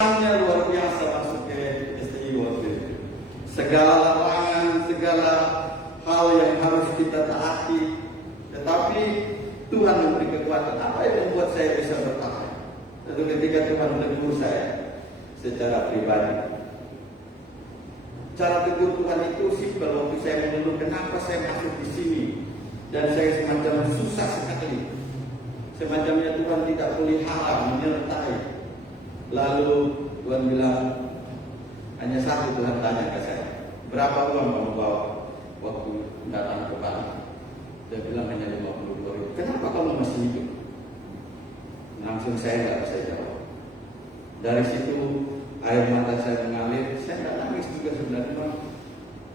luar biasa masuk ke STI waktu itu. Segala larangan, segala hal yang harus kita taati, tetapi Tuhan memberi kekuatan. Apa yang membuat saya bisa bertahan? Tentu ketika Tuhan menegur saya secara pribadi. Cara tegur Tuhan itu simpel. Waktu saya mengeluh kenapa saya masuk di sini dan saya semacam susah sekali. Semacamnya Tuhan tidak pelihara, menyertai. Lalu Tuhan bilang, hanya satu Tuhan tanya ke saya, berapa uang kamu bawa waktu datang ke Bali? Dia bilang hanya 52.000. Kenapa kamu masih hidup? Langsung saya nggak bisa jawab. Dari situ air mata saya mengalir. Saya nggak nangis juga sebenarnya.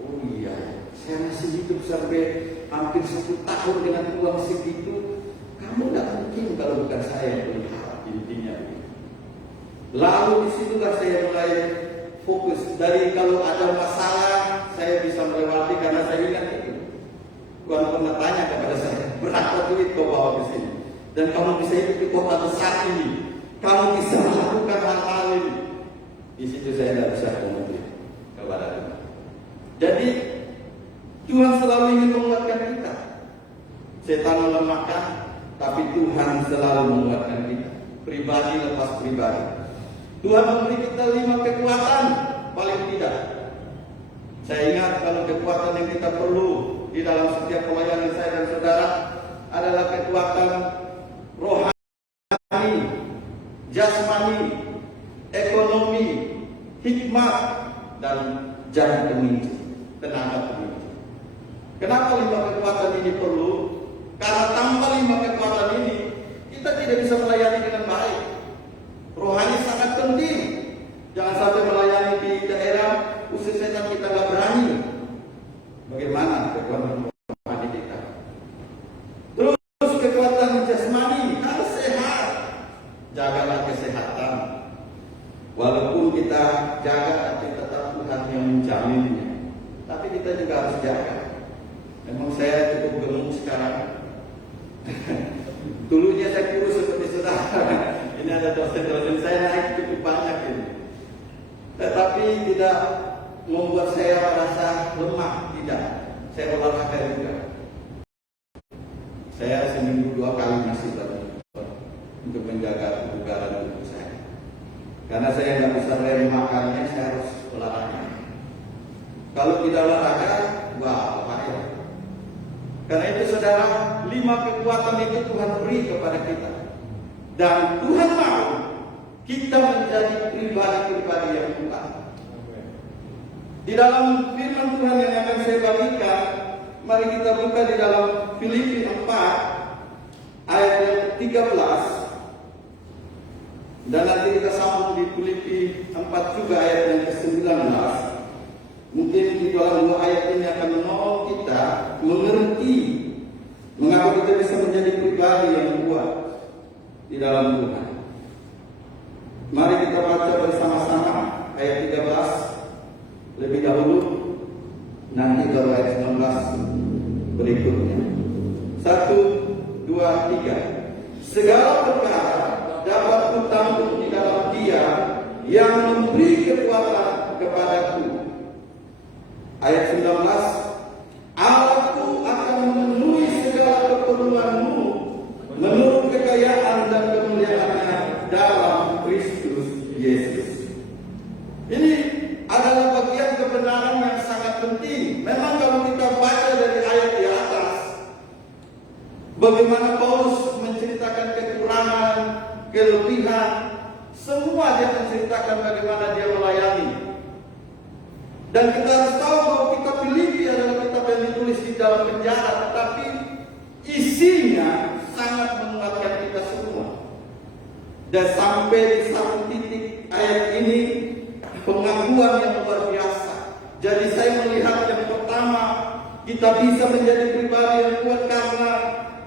Oh iya, saya masih hidup sampai hampir 10 tahun dengan uang segitu. Kamu nggak mungkin kalau bukan saya yang pelihara, intinya. Lalu di situlah saya mulai fokus. Dari kalau ada masalah saya bisa melewati karena saya ingat itu. Tuhan pernah tanya kepada saya, berapa duit kau bawa ke sini? Dan kamu bisa hidup di kota besar ini. Kamu bisa melakukan hal-hal ini. Di situ saya tidak bisa komentar kepada Tuhan. Jadi Tuhan selalu ingin menguatkan kita. Setan melemahkan, tapi Tuhan selalu menguatkan kita. Pribadi lepas pribadi. Tuhan memberi kita 5 kekuatan paling tidak. Saya ingat kalau kekuatan yang kita perlu di dalam setiap pelayanan saya dan saudara adalah kekuatan rohani, jasmani, ekonomi, hikmah, dan jalan kemincu, tenaga kemincu. Kenapa 5 kekuatan ini perlu? Karena tanpa 5 kekuatan ini kita tidak bisa melayani dengan baik. Rohani sangat penting. Jangan sampai melayani di daerah khusus setan kita nggak berani. Bagaimana kekuatan rohani kita? Terus kekuatan jasmani harus sehat. Jagalah kesehatan. Walaupun kita jaga, tapi tetap Tuhan yang menjaminnya. Tapi kita juga harus jaga. Memang saya cukup gemuk sekarang. Dulunya saya kurus seperti saudara. Ini ada dosen-dosen saya naik cukup banyak ini. Tetapi tidak membuat saya merasa lemah, tidak. Saya olahraga juga. Saya seminggu 2 kali masih untuk menjaga kebugaran tubuh saya. Karena saya nggak bisa rem makannya, saya harus olahraga. Kalau tidak olahraga, wah bahaya. Karena itu saudara, 5 kekuatan itu Tuhan beri kepada kita. Dan Tuhan mau kita menjadi pribadi-pribadi yang kuat. Di dalam firman Tuhan yang akan saya bagikan, mari kita buka di dalam Filipi 4 ayat yang 13. Dan nanti kita sambung di Filipi 4 juga ayat yang ke-19. Mungkin di dalam 2 ayat ini akan menolong kita mengerti mengapa kita bisa menjadi pribadi yang kuat di dalam Tuhan. Mari kita baca bersama-sama ayat 13 lebih dahulu, nanti baru ayat 19 berikutnya. 1, 2, 3. Segala perkara dapat kutanggung di dalam Dia yang memberi kekuatan kepadaku. Ayat 19, Aku akan memenuhi segala keperluanmu menurut kekayaan dan kemuliaan-Nya dalam Kristus Yesus. Ini adalah bagian kebenaran yang sangat penting. Memang kalau kita baca dari ayat di atas, bagaimana Paulus menceritakan kekurangan, kelebihan, semua dia menceritakan bagaimana dia melayani. Dan kita harus tahu bahwa kitab Filipi adalah kitab yang ditulis di dalam penjara, tetapi isinya sangat menguatkan kita semua. Dan sampai di satu titik ayat ini pengakuan yang luar biasa. Jadi saya melihat yang pertama, kita bisa menjadi pribadi yang kuat karena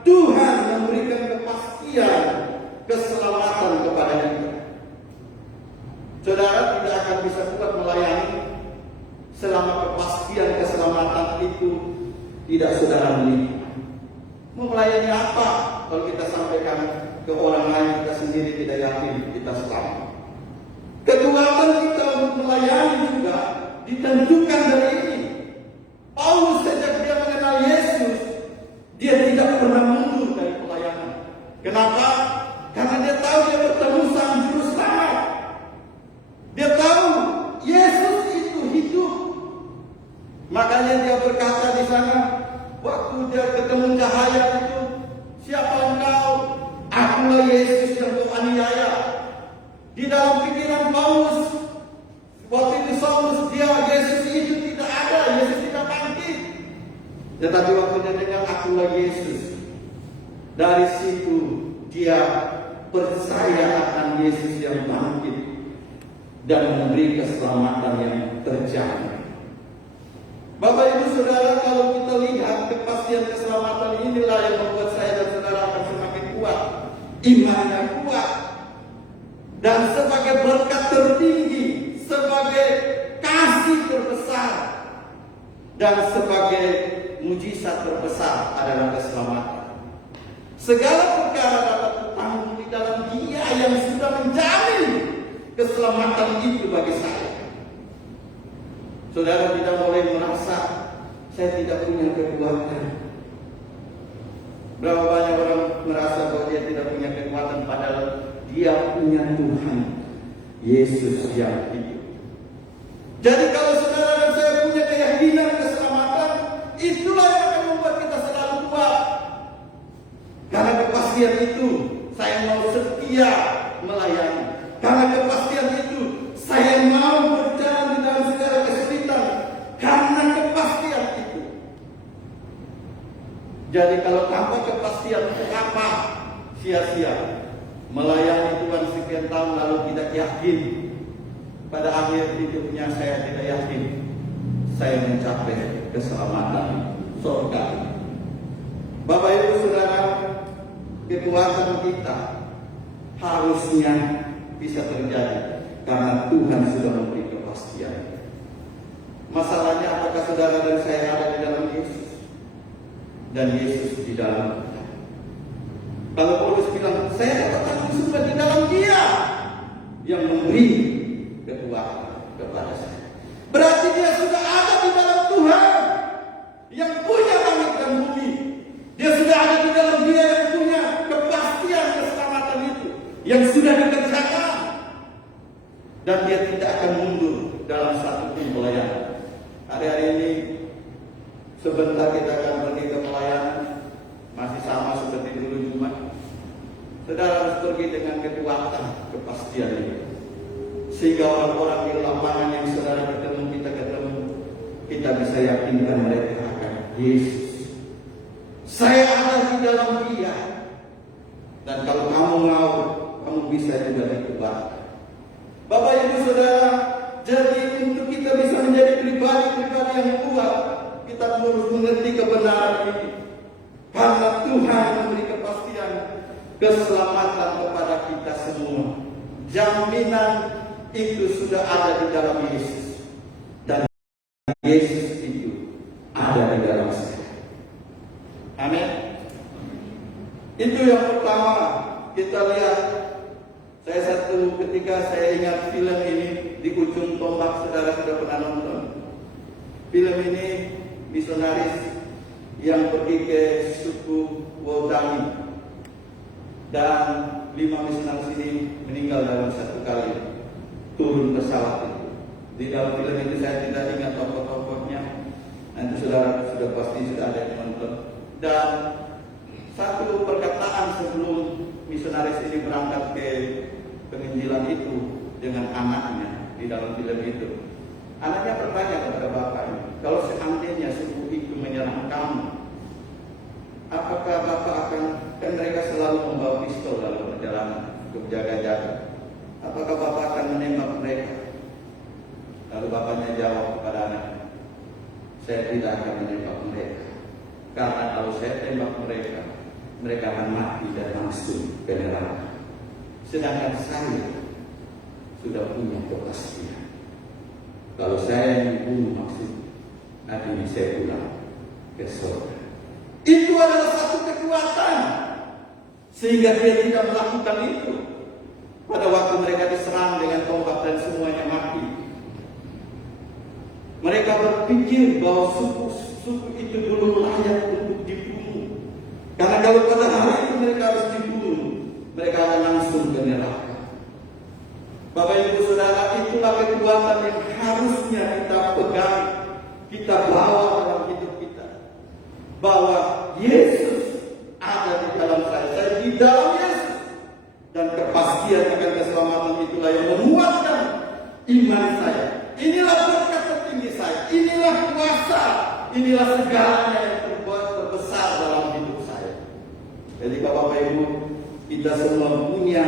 Tuhan memberikan kepastian keselamatan kepada kita. Saudara tidak akan bisa kuat melayani selama kepastian keselamatan itu tidak saudara miliki. Mau melayani apa kalau kita sampaikan ke orang lain, kita sendiri tidak yakin kita selamat? Kedua, ditentukan dari ini. Paulus sejak dia mengenal Yesus, dia tidak pernah mundur dari pelayanan. Kenapa? Karena dia tahu dia bertemu Sang Juru Selamat. Dia tahu Yesus itu hidup. Makanya dia berkata di sana, waktu dia ketemu cahaya itu, siapa engkau? Akulah Yesus yang kau aniaya. Di dalam pikiran Paulus, waktu itu Saulus, Yesus itu tidak ada, Yesus tidak bangkit. Tetapi waktu dia dengar akulah Yesus, dari situ dia percaya akan Yesus yang bangkit dan memberi keselamatan yang terjadi. Bapak Ibu Saudara, kalau kita lihat kepastian keselamatan inilah yang membuat saya dan saudara akan semakin kuat, imannya kuat, dan sebagai berkat tertinggi, sebagai kasih terbesar, dan sebagai mujizat terbesar adalah keselamatan. Segala perkara dapat tertanggung di dalam Dia yang sudah menjamin keselamatan itu bagi saya. Saudara tidak boleh merasa saya tidak punya kekuatan. Berapa banyak orang merasa bahwa dia tidak punya kekuatan, padahal dia punya Tuhan Yesus yang hidup. Jadi kalau saudara dan saya punya keyakinan keselamatan, itulah yang akan membuat kita selalu kuat. Karena kepastian itu, saya mau setia melayani. Karena kepastian itu, saya mau berjalan di dalam segala kesulitan. Karena kepastian itu. Jadi kalau tanpa kepastian, apa? Sia-sia. Melayani Tuhan sekian tahun lalu tidak yakin. Pada akhir hidupnya saya tidak yakin saya mencapai keselamatan surga. Bapak Ibu Saudara, kekuatan kita harusnya bisa terjadi karena Tuhan sudah memberi kepastian. Masalahnya apakah saudara dan saya ada di dalam Yesus dan Yesus di dalam kita? Kalau Paulus bilang saya dapat sudah di dalam Dia yang memberi kekuatan kepada saya, berarti dia sudah ada di dalam Tuhan yang punya langit dan bumi. Dia sudah ada di dalam Dia yang punya kepastian keselamatan itu, yang sudah dikerjakan, dan dia tidak akan mundur dalam satu pun pelayanan. Hari-hari ini sebentar kita akan pergi ke pelayanan, masih sama seperti dulu Jumat. Saudara harus pergi dengan kekuatan kepastian ini, sehingga orang-orang di lapangan yang saudara ketemu, kita bisa yakinkan mereka akan Yesus. Saya ada di dalam Dia, dan kalau kamu mau, kamu bisa juga dikubahkan. Bapak Ibu Saudara, jadi untuk kita bisa menjadi pribadi-pribadi yang kuat, kita harus mengerti kebenaran ini. Karena Tuhan memberi kepastian keselamatan kepada kita semua. Jaminan itu sudah ada di dalam Yesus, dan Yesus itu ada di dalam saya. Amin. Itu yang pertama kita lihat. Ketika saya ingat film ini, Di Ujung Tombak, saudara sudah pernah nonton. Film ini misionaris yang pergi ke suku Wodani, dan 5 misionaris ini meninggal dalam satu kali turun pesawat itu. Di dalam film itu saya tidak ingat tokoh-tokohnya, nanti saudara sudah pasti sudah ada yang nonton. Dan satu perkataan sebelum misionaris ini berangkat ke penginjilan itu dengan anaknya di dalam film itu. Anaknya bertanya kepada bapaknya, kalau seandainya suku itu menyerang kamu, apakah bapak akan, kan mereka selalu membawa pistol dalam perjalanan untuk jaga-jaga, apakah bapak akan menembak mereka? Lalu bapaknya jawab kepada anaknya, saya tidak akan menembak mereka, karena kalau saya tembak mereka, mereka akan mati dan langsung ke neraka. Sedangkan saya sudah punya kepastian, kalau saya yang dibunuh maksud, nanti saya pulang ke surga. Itu adalah satu kekuatan, sehingga dia tidak melakukan itu pada waktu mereka diserang dengan tombak dan semuanya mati. berpikir bahwa suku itu belum layak untuk dibunuh. Karena kalau pada hari itu mereka harus dibunuh, mereka akan langsung ke neraka. Bapak Ibu Saudara, itulah kekuatan yang harusnya kita pegang, kita bawa dalam hidup kita. Bahwa Yesus ada di dalam saya di dalam Yesus. Dan kepastian akan keselamatan itulah yang menguatkan iman saya. Inilah berkat tertinggi saya. Inilah kuasa. Inilah segalanya yang terbesar dalam hidup saya. Jadi Bapak Ibu, kita semua punya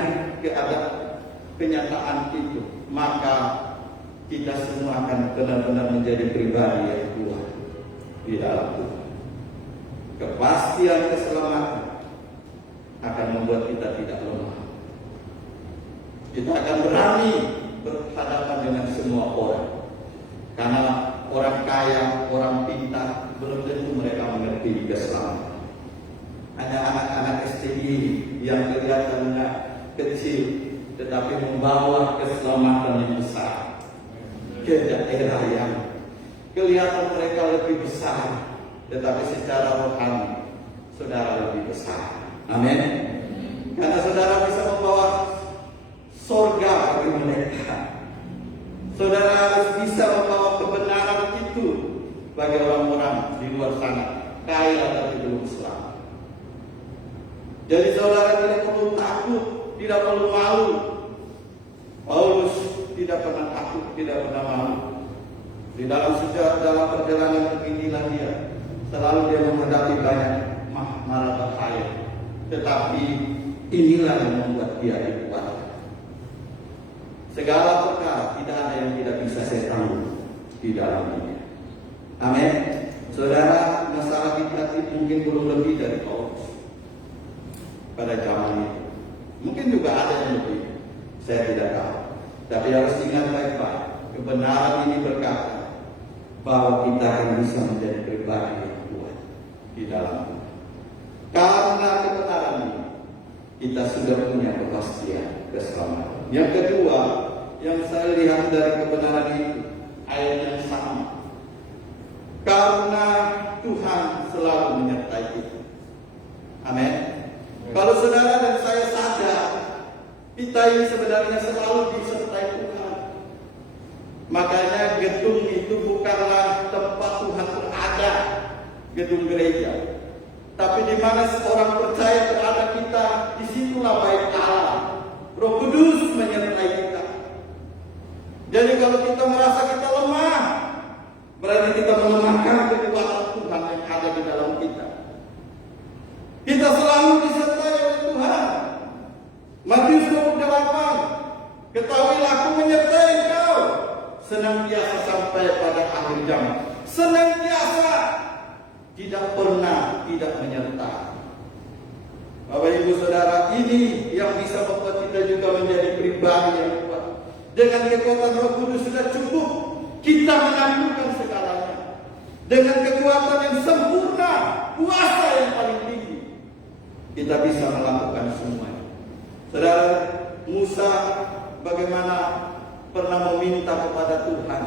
kenyataan itu. Maka kita semua akan benar-benar menjadi pribadi yang kuat di dalam Tuhan. Kepastian keselamatan akan membuat kita tidak lemah. Kita akan berani berhadapan dengan semua orang. Karena orang kaya, orang pintar, belum tentu mereka mengerti keselamatan. Ada anak-anak STI yang kelihatannya kecil, tetapi membawa keselamatan yang besar ke daerah yang kelihatan mereka lebih besar, tetapi secara rohani saudara lebih besar. Amin. Karena saudara bisa membawa surga bagi mereka. Saudara harus bisa membawa kebenaran itu bagi orang-orang di luar sana, kaya tapi belum selamat. Jadi saudara tidak perlu takut, tidak perlu malu. Paulus tidak pernah takut, tidak pernah malu. Di dalam perjalanan beginilah dia, selalu dia menghadapi banyak mara bahaya. Tetapi inilah yang membuat dia dikuatkan. Segala perkara tidak ada yang tidak bisa saya tanggung di dalamnya. Amin. Saudara, masalah kita mungkin belum lebih dari Paulus pada zaman itu. Mungkin juga ada yang lebih. Saya tidak tahu. Tapi harus ingat baik-baik. Kebenaran ini berkata bahwa kita akan bisa menjadi pribadi yang kuat di dalam Tuhan. Karena kebenaran ini kita sudah punya kepastian keselamatan. Yang kedua, yang saya lihat dari kebenaran itu, ayat yang sama. Karena Tuhan selalu menyertai kita. Amin. Kalau saudara dan saya sadar, kita ini sebenarnya selalu disertai Tuhan. Makanya gedung itu bukanlah tempat Tuhan berada, gedung gereja. Tapi di mana seorang percaya terhadap kita, disitulah baik Allah. Roh Kudus menyertai kita. Jadi kalau kita merasa kita lemah, berarti kita melemahkan kekuatan Tuhan yang ada di dalam kita. Kita selalu disertai oleh Tuhan. Matius 28, ketahuilah aku menyertai engkau senantiasa sampai pada akhir zaman. Senantiasa, tidak pernah tidak menyertai. Bapak Ibu Saudara, ini yang bisa membuat kita juga menjadi pribadi yang kuat. Dengan kekuatan Roh Kudus sudah cukup kita menaklukkan segalanya. Dengan kekuatan yang sempurna, kuasa yang paling tinggi, kita bisa melakukan semuanya. Saudara, Musa bagaimana pernah meminta kepada Tuhan,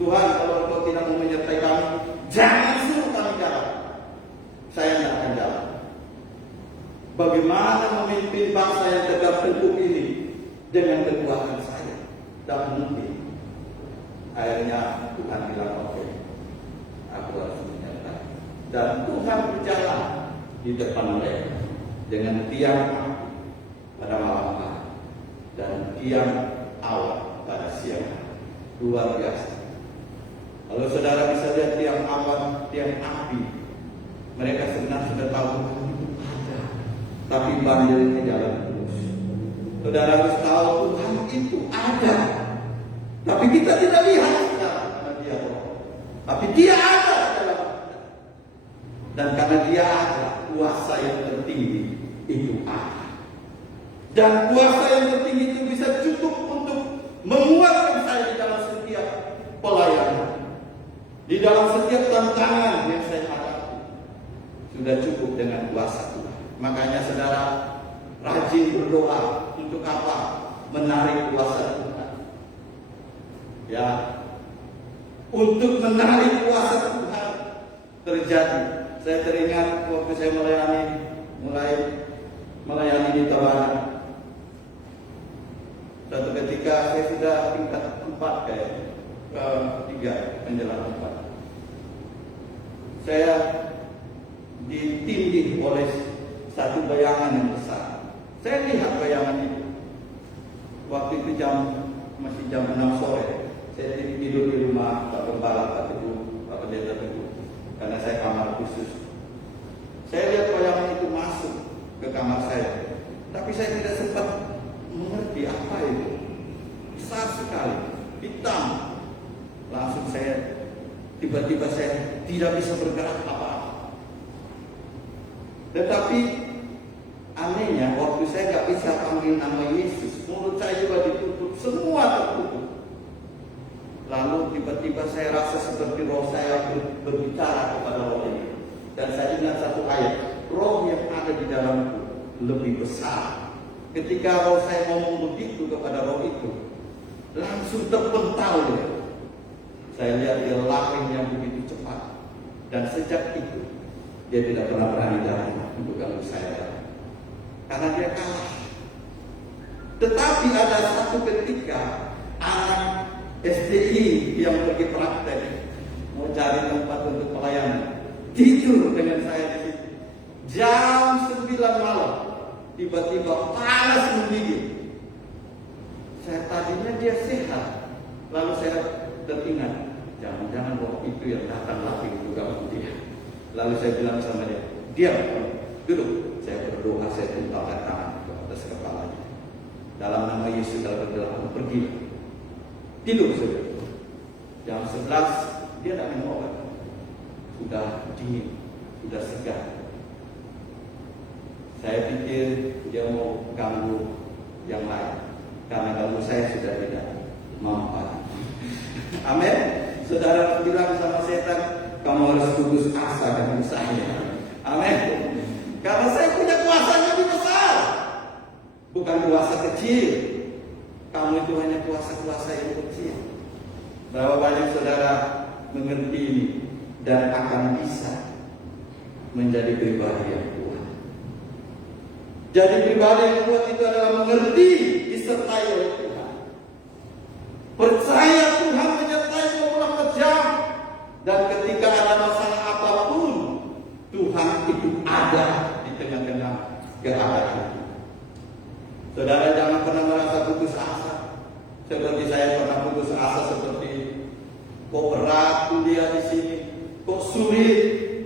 Tuhan, kalau Engkau tidak mau menyertai kami, jangan suruh kami jalan. Saya tidak akan jalan. Bagaimana memimpin bangsa yang tegak tengkuk ini dengan kekuatan saya? Tak mungkin. Akhirnya Tuhan bilang, oke, aku harus menyertai. Dan Tuhan berjalan di depan mereka dengan tiang api pada malam hari dan tiang awan pada siang hari. Luar biasa. Kalau saudara bisa lihat tiang awan, tiang api, mereka sebenarnya sudah tahu Tuhan itu ada, tapi bandelnya jalan terus. Saudara harus tahu Tuhan itu ada, tapi kita tidak lihat sekarang karena Dia roh. Tapi Dia ada dalam kita. Dan karena Dia ada, kuasa yang tertinggi itu ada. Dan kuasa yang tertinggi itu bisa cukup untuk menguatkan saya di dalam setiap pelayanan, di dalam setiap tantangan yang saya hadapi. Sudah cukup dengan kuasa Tuhan. Makanya saudara rajin berdoa. Untuk apa? Menarik kuasa Tuhan. Ya, untuk menarik kuasa Tuhan terjadi. Saya teringat waktu saya mulai melayani di Tawanan. Suatu ketika saya sudah tingkat 4 tiga menjelang 4. Saya ditindih oleh satu bayangan yang besar. Saya lihat bayangan itu. Waktu itu masih jam 6 sore. Saya tidur di rumah Pak Gembala, Pak Teguh, Pak Pendeta Teguh, karena saya kamar khusus. Saya lihat bayangan itu masuk ke kamar saya, tapi saya tidak sempat mengerti apa itu. Besar sekali, hitam. Langsung tiba-tiba saya tidak bisa bergerak apa-apa. Tetapi anehnya, waktu saya nggak bisa panggil nama Yesus, mulut saya juga ditutup, semua tertutup. Lalu tiba-tiba saya rasa seperti roh saya berbicara kepada roh ini. Dan saya ingat satu ayat, roh yang ada di dalamku lebih besar. Ketika roh saya ngomong begitu kepada roh itu, langsung terpental dia. Saya lihat dia lari yang begitu cepat. Dan sejak itu, dia tidak pernah berani datang untuk ganggu saya. Karena dia kalah. Tetapi ada satu ketika anak SDI yang pergi praktek mau cari tempat untuk pelayanan, tidur dengan saya di situ. Jam 9 malam, tiba-tiba panas menggigit. Saya tadinya dia sehat, lalu saya teringat, jangan-jangan roh itu yang datang lagi untuk ganggu dia. Lalu saya bilang sama dia, diam, duduk. Saya berdoa, saya tumpahkan tangan ke atas kepalanya. Dalam nama Yesus, dalam berdoa, pergi. Tidur saja. Jam 11 dia tidak minum obat. Sudah dingin, sudah segar. Saya pikir dia mau ganggu yang lain, karena ganggu saya sudah tidak mampu. Amin. Saudara bilang sama setan, kamu harus putus asa dengan saya. Amin. Karena saya punya kuasa yang lebih besar, bukan kuasa kecil. Kamu itu hanya kuasa-kuasa yang kecil. Berapa banyak saudara mengerti ini dan akan bisa menjadi pribadi yang kuat. Jadi pribadi yang kuat itu adalah mengerti, disertai oleh Tuhan. Percaya Tuhan menyertai pulang kejam. Dan ketika ada masalah apapun, Tuhan itu ada di tengah-tengah keadaan. Saudara jangan pernah merasa putus asa. Seperti saya pernah putus asa seperti kok berat kuliah di sini, kok sulit.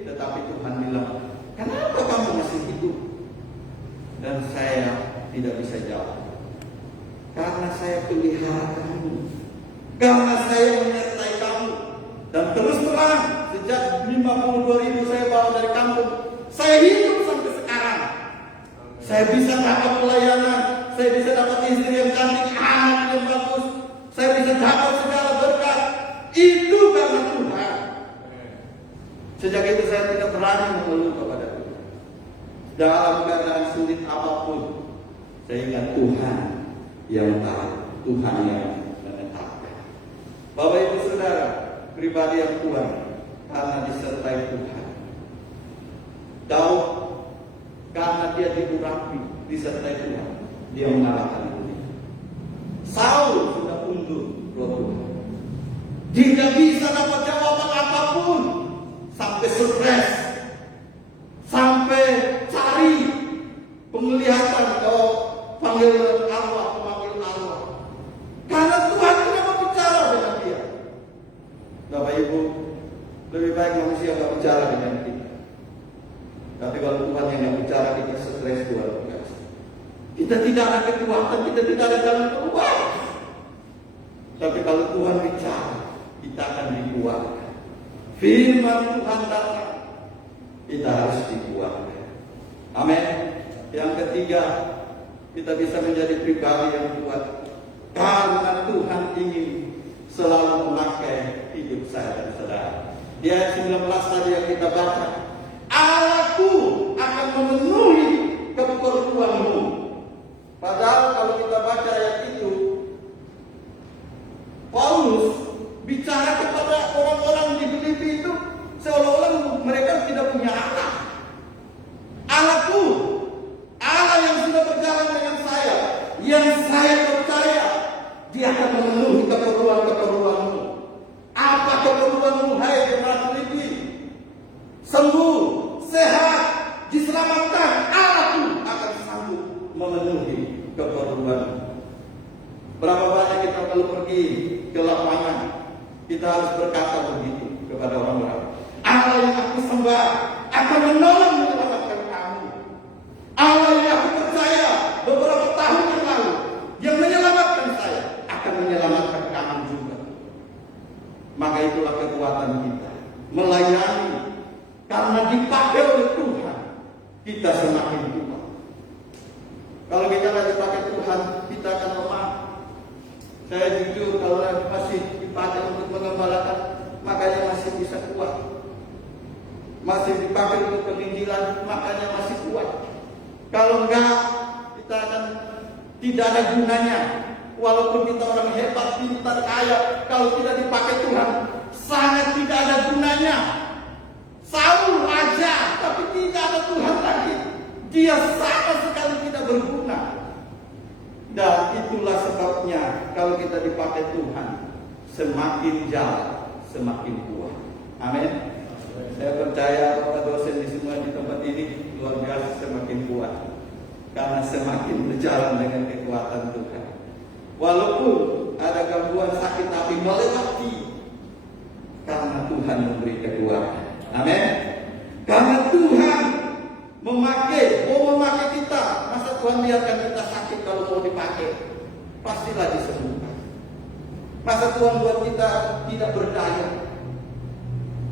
Tetapi Tuhan bilang, kenapa kamu masih hidup? Dan saya tidak bisa jawab. Karena saya pelihara kamu, karena saya menyertai kamu. Dan terus terang, sejak 52.000 saya bawa dari kampung, saya hidup sampai sekarang. Saya bisa dapat pelayanan, saya bisa dapat istri yang cantik, anak yang bagus, saya bisa dapat segala berkat. Itu karena Tuhan. Sejak itu saya tidak berani mengeluh kepada Tuhan. Dalam keadaan sulit apapun, saya ingat Tuhan yang tahu, Tuhan yang menetapkan. Bapak Ibu Saudara, pribadi yang kuat karena disertai Tuhan. Daud, karena dia diurapi, disertai Tuhan, dia mengalahkan dunia. Saul sudah undur roh Tuhan. Tidak bisa dapat jawaban apapun, sampai stres, sampai cari penglihatan kalau panggil Allah, pemanggil Allah. Karena Tuhan tidak mau bicara dengan dia. Bapak Ibu, lebih baik manusia tidak bicara dengan kita. Tapi kalau Tuhan yang tidak bicara, kita stres luar biasa. Kita tidak ada kekuatan, kita tidak ada jalan keluar. Tapi kalau Tuhan bicara, kita akan dikuatkan. Firman Tuhan datang, kita harus dikuatkan. Amin. Yang ketiga, kita bisa menjadi pribadi yang kuat karena Tuhan ingin selalu memakai hidup saya dan saudara. Di ayat 19 tadi yang kita baca, Allahku akan memenuhi keperluanmu. Padahal kalau kita baca ayat itu, Paulus bicara kepada orang-orang di Filipi itu seolah-olah mereka tidak punya Allah. Allahku, Allah yang sudah berjalan dengan saya, yang saya percaya Dia akan memenuhi keperluan-keperluanmu. Apa keperluanmu, hai jemaat Filipi? Sembuh, sehat, diselamatkan. Allahku akan sanggup memenuhi keperluanmu. Berapa banyak kita kalau pergi ke lapangan, kita harus berkata begitu kepada orang-orang. Allah yang aku sembah akan menolong menyelamatkan kamu. Allah yang aku percaya beberapa tahun yang lalu yang menyelamatkan saya akan menyelamatkan kamu juga. Maka itulah kekuatan kita melayani, karena dipakai oleh Tuhan kita semakin kuat. Kalau kita tidak dipakai Tuhan, kita akan lemah. Saya jujur, kalau masih dipakai untuk mengembalakan, makanya masih bisa kuat. Masih dipakai untuk penginjilan, makanya masih kuat. Kalau enggak, kita akan tidak ada gunanya. Walaupun kita orang hebat, pintar, kaya, kalau tidak dipakai Tuhan, sangat tidak ada gunanya. Saul raja, tapi tidak ada Tuhan lagi. Dia sama sekali tidak berguna. Dan itulah sebabnya kalau kita dipakai Tuhan, semakin jalan, semakin kuat. Amin. Saya percaya para dosen di semua di tempat ini luar biasa semakin kuat, karena semakin berjalan dengan kekuatan Tuhan. Walaupun ada gangguan sakit, tapi melewati karena Tuhan memberi kekuatan. Amin. Karena Tuhan mau memakai kita. Masa Tuhan biarkan kita sakit kalau mau dipakai? Pastilah disembuhkan. Masa Tuhan buat kita tidak berdaya?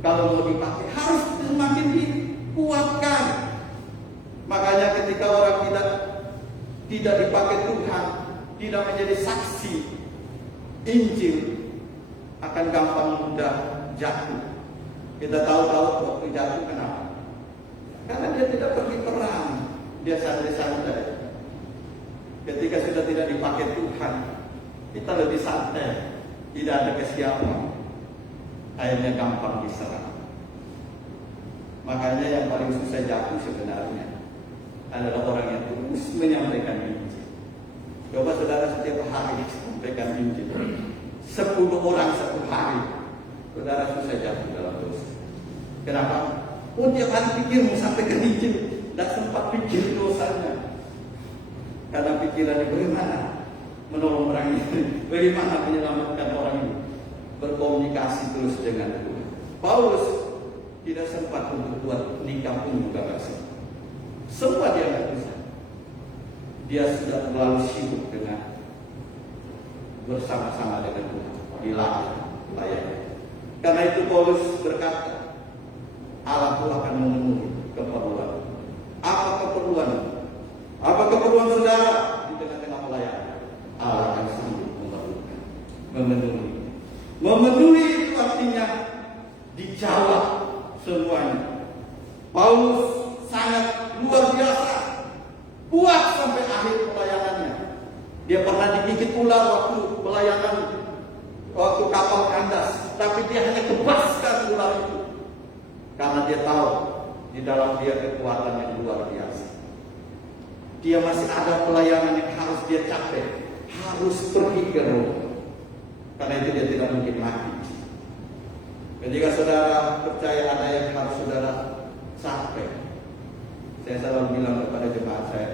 Kalau mau dipakai harus semakin dikuatkan. Makanya ketika orang tidak dipakai Tuhan, tidak menjadi saksi Injil, akan gampang mudah jatuh. Kita tahu-tahu waktu jatuh kenapa? Karena dia tidak pergi perang, dia santai-santai. Ketika sudah tidak dipakai Tuhan, kita lebih santai, tidak ada kesiapan, akhirnya gampang diserang. Makanya yang paling susah jatuh sebenarnya adalah orang yang terus menyampaikan Injil. Coba saudara setiap hari sampaikan Injil, 10 orang 1 hari, saudara susah jatuh dalam dosa. Kenapa? Oh, tiap hari pikir mau sampaikan Injil, tidak sempat pikir dosanya. Karena pikirannya bagaimana menolong orang ini, bagaimana menyelamatkan orang ini, berkomunikasi terus dengan Tuhan. Paulus tidak sempat untuk buat nikah pun juga nggak sempat. Semua dia nggak bisa. Dia sudah terlalu sibuk dengan bersama-sama dengan Tuhan di layar. Karena itu Paulus berkata, Allah pun akan memenuhi keperluan. Apa keperluan? Apa keperluan saudara di tengah-tengah pelayanan? Allah akan sanggup memenuhi. Memenuhi itu artinya dijawab semuanya. Paulus sangat luar biasa, kuat sampai akhir pelayanannya. Dia pernah digigit ular waktu pelayanan, waktu kapal kandas, tapi dia hanya tebaskan ular itu. Karena dia tahu di dalam dia kekuatan yang luar biasa. Dia masih ada pelayanan yang harus dia capai, harus pergi ke Roma. Karena itu dia tidak mungkin mati. Ketika saudara percaya ada yang harus saudara capai, saya selalu bilang kepada jemaat saya,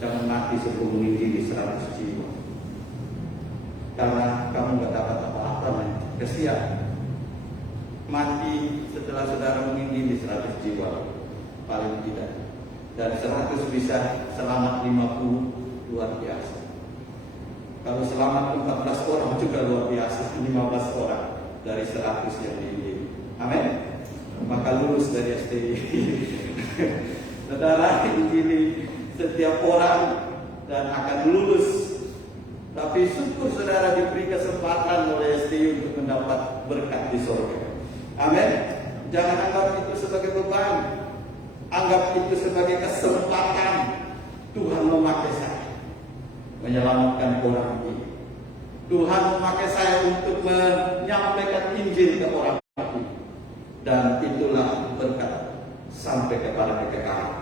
jangan mati sebelum menginjili 100 jiwa. Karena kamu gak dapat apa-apa, kesian. Mati setelah saudara menginjili 100 jiwa, paling tidak. Dan 100 bisa selamat 50, luar biasa. Kalau selamat 14 orang juga luar biasa, 15 orang dari 100 yang diinjili. Amin. Maka lulus dari STI. Saudara injili setiap orang dan akan lulus. Tapi syukur saudara diberi kesempatan oleh STI untuk mendapat berkat di surga. Amin. Jangan anggap itu sebagai beban. Anggap itu sebagai kesempatan Tuhan memakai saya menyelamatkan orang ini. Tuhan memakai saya untuk menyampaikan memberitakan Injil ke orang lain. Dan itulah berkat sampai kepada kekekalan.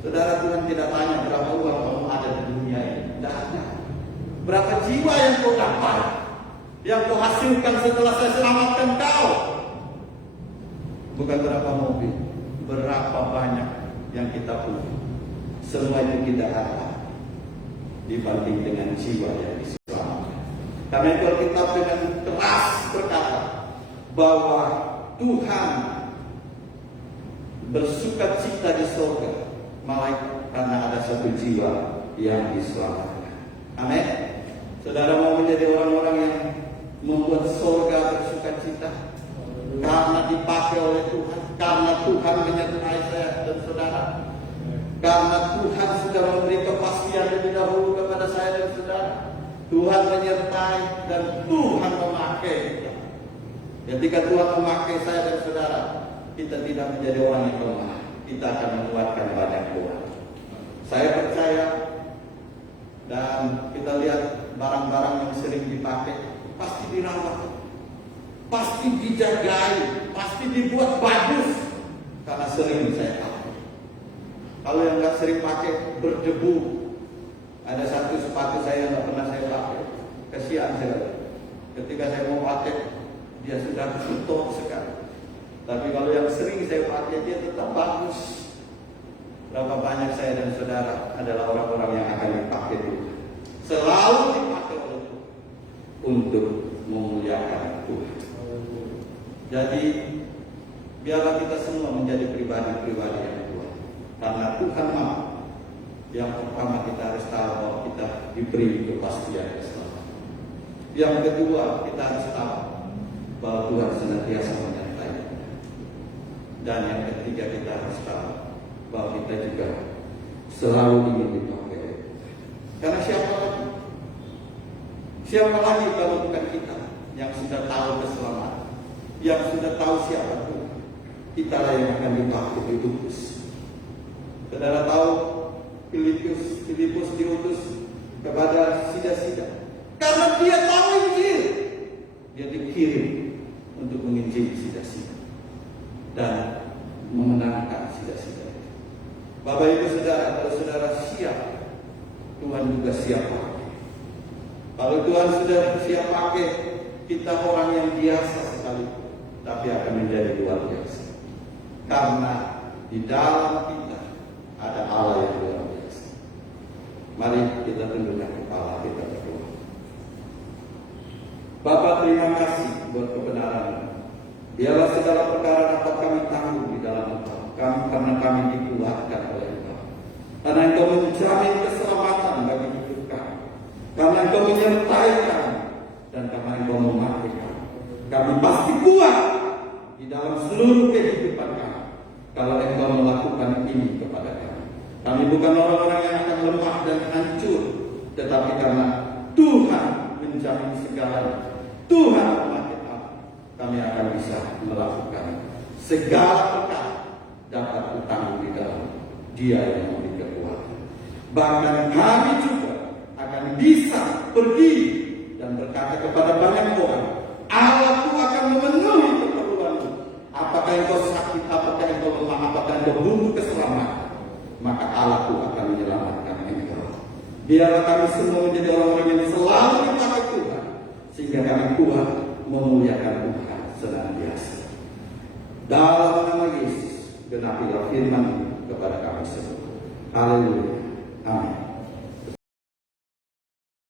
Saudara, Tuhan tidak tanya berapa uang kamu ada di dunia ini. Tidak ada. Berapa jiwa yang kau dapat, yang kau hasilkan setelah saya selamatkan kau. Bukan berapa mobil, berapa banyak yang kita punya. Semua itu tidak ada dibanding dengan jiwa yang diselamatkan. Karena itu Alkitab dengan keras berkata bahwa Tuhan bersuka cita di surga malaikat karena ada satu jiwa yang diselamatkan. Amin. Saudara mau menjadi orang-orang yang membuat surga bersuka cita karena dipakai oleh Tuhan, karena Tuhan menyertai saya dan saudara, karena Tuhan sudah memberi kepastian lebih dahulu kepada saya dan saudara. Tuhan menyertai dan Tuhan memakai kita. Ketika Tuhan memakai saya dan saudara, kita tidak menjadi orang yang lemah. Kita akan menguatkan banyak orang. Saya percaya dan kita lihat barang-barang yang sering dipakai pasti dirawat, pasti dijagai, pasti dibuat bagus karena sering saya pakai. Kalau yang nggak sering pakai berdebu, ada satu sepatu saya yang nggak pernah saya pakai, kasihan saya. Ketika saya mau pakai, dia sudah kotor sekali. Tapi kalau yang sering saya pakai, dia tetap bagus. Berapa banyak saya dan saudara adalah orang-orang yang akan dipakai Tuhan, selalu dipakai oleh Tuhan untuk memuliakan Tuhan. Jadi biarlah kita semua menjadi pribadi-pribadi yang kuat, karena Tuhan mau. Yang pertama kita harus tahu bahwa kita diberi kepastian keselamatan. Yang kedua kita harus tahu bahwa Tuhan senantiasa menyertai kita. Dan yang ketiga kita harus tahu bahwa kita juga selalu ingin dipakai. Karena siapa lagi? Siapa lagi kalau bukan kita yang sudah tahu keselamatan, yang sudah tahu siapa Tuhan? Kitalah yang akan dipakai diutus. Saudara tahu Filipus diutus kepada Sida-Sida karena dia tahu Injil. Dia dikirim untuk menginjili Sida-Sida dan memenangkan Sida-Sida. Bapak Ibu Saudara, kalau saudara siap, Tuhan juga siap pakai. Kalau Tuhan sudah siap pakai, kita orang yang biasa sekali, tapi akan menjadi luar biasa. Karena di dalam kita ada Allah yang luar biasa. Mari kita tundukkan kepala kita berdoa. Bapa, terima kasih buat kebenaran. Biarlah segala perkara dapat kami tanggung di dalam Engkau. Karena kami dikuatkan oleh Engkau. Karena Engkau menjamin keselamatan bagi hidup kami. Karena Engkau menyertai kami. Dan karena Engkau memakai kami. Kami pasti kuat di dalam seluruh kehidupan kami. Kalau Engkau melakukan ini kepada kami. Kami bukan orang-orang yang akan lemah dan hancur. Tetapi karena Tuhan menjamin segalanya, Tuhan memakai kami akan bisa melakukan segala perkara dapat ditanggung di dalam Dia yang memberi kekuatan. Bahkan kami juga akan bisa pergi dan berkata kepada banyak orang, Allahku akan memenuhi keperluanmu. Apakah engkau sakit, apakah engkau lemah, apakah engkau butuh keselamatan, maka Allahku akan menyelamatkan engkau. Biarlah kami semua menjadi orang-orang yang selalu dipakai Tuhan, sehingga kami kuat memuliakan Tuhan senantiasa. Dalam nama Yesus, genapilah firman kepada kami semua. Haleluya. Amin.